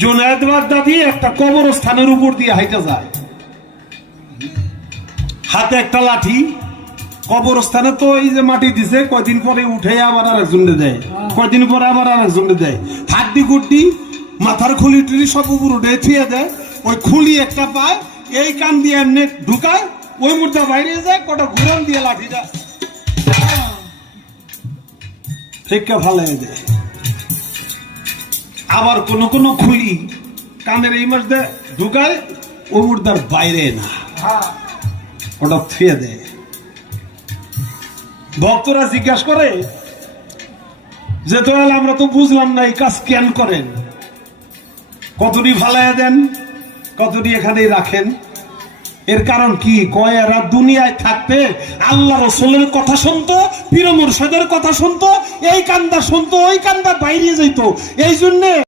জোনায়দ বাগদাদি একটা কবরস্থানের উপর দিয়ে যায়। হাতে একটা লাঠি, কবরস্থানে তো এই যে মাটি দিছে, কয়দিন পরে উঠে আবার দেয়। কয়দিন পরে আবার দেয়। হাড্ডি গুড্ডি, মাথার খুলি টুলি সব উপর উঠে থুয়ে দেয়। ওই খুলি একটা পায়, এই কান দিয়ে এমনি ঢুকায়, ওই মুদ্রা বাইরে যায়, কটা ঘুরন দিয়ে লাঠিটা ঠিক ভালো দেয় আবার কোন কোন খুলি কানের এই মাস দেয় ঢুকায় ও মুদ্রার বাইরে না। ওটা থুয়ে দেয়। ভক্তরা জিজ্ঞাসা করে যে দয়াল আমরা তো বুঝলাম না এই কাজ কেন করেন? কতটি ফালাইয়া দেন? কতটি এখানেই রাখেন? এর কারণ কি? কয় এরা দুনিয়ায় থাকতে আল্লাহ রসুলের কথা শুনতো পীর মুর্শিদের কথা শুনতো এই কান্দা শুনতো ওই কান্দা বাইরে যাইতো। এই জন্যে